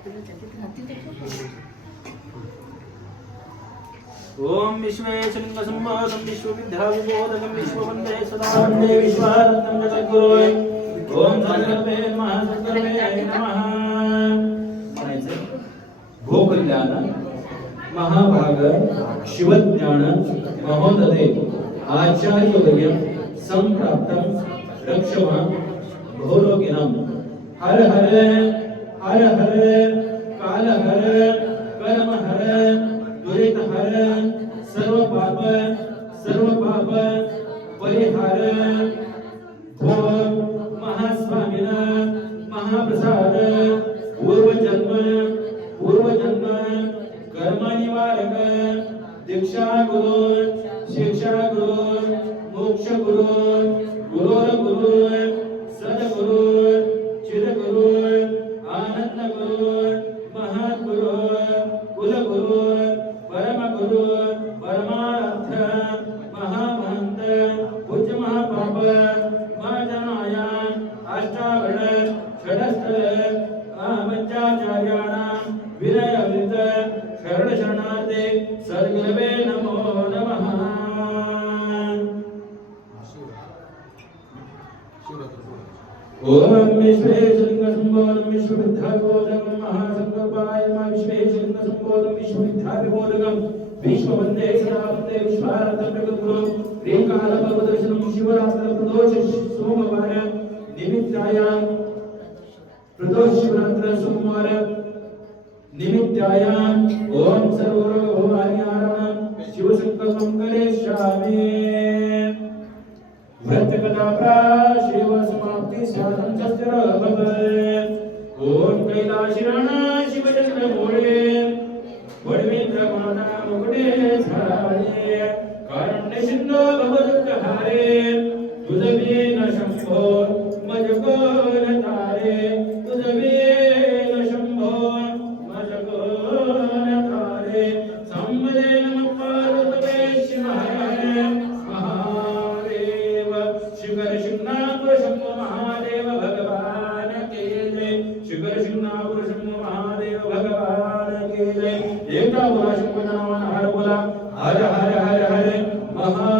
ओम विश्वेशलिंग संबोधं विश्वविद्याविबोधकं विश्ववन्दे सदा वन्दे विश्वारत्नं जगद्गुरुवे ओम संकल्पे नमः संकल्पे नमः। भोकल्याण महाभाग शिवज्ञान महोदये आचार्योदयं संप्राप्तं रक्षमा भौरोगिणं हर हर हर हर काल हर कर्म हर दुरित हर सर्व पाप परिहार ओम महास्वामिना महाप्रसाद पूर्वजन्म कर्म निवारक दीक्षा गुरु शिक्षा गुरु मोक्ष गुरु गुरोर गुरु सदगुरु चिरगुरु आनंद गुरु महद्गुरु कुलगुरु परम गुरु परमार्थ महामंत पूज्य महापाप महाजनायान अष्टावरण षडस्तर पंचाचार्याणां विनय विद शरण शरणार्थे सद्गुरवे नमो नमः। ओम विश्वेशलिंग संबोधं विश्वविद्याविबोधकं महासंकल्पाय नमः। विश्वेशलिंग संबोधं विश्वविद्याविबोधकं विश्ववन्दे सदा वन्दे विश्वारत्नं जगद्गुरुं श्रीकालपर्वदर्शनं शिवरात्र प्रदोष सोमवार निमित्तायां प्रदोष शिवरात्र सोमवार निमित्तायां ओम सर्वरोगभवानिहारणं शिवसंकल्पं करिष्यामि। व्रतकथा शिव समाप्ति साधन शस्त्र ओम कैलाशिराणा शिवचंद्र मोरे वडवेंद्र माता मुकुटे झाले कारण्य सिंधो भवदुःखहारे तुझे न शंभो मज कोण तारे तुझे न शंभो मज कोण तारे संवदे नमः पार्वती शिवाय महादेव शिखर शिंगणापुर शंभो महादेव भगवान के जय शिखर शिंगणापुर शंभो महादेव भगवान के जय। एकटा बोला शंभो नावानं हर बोला हर हर हर हर महा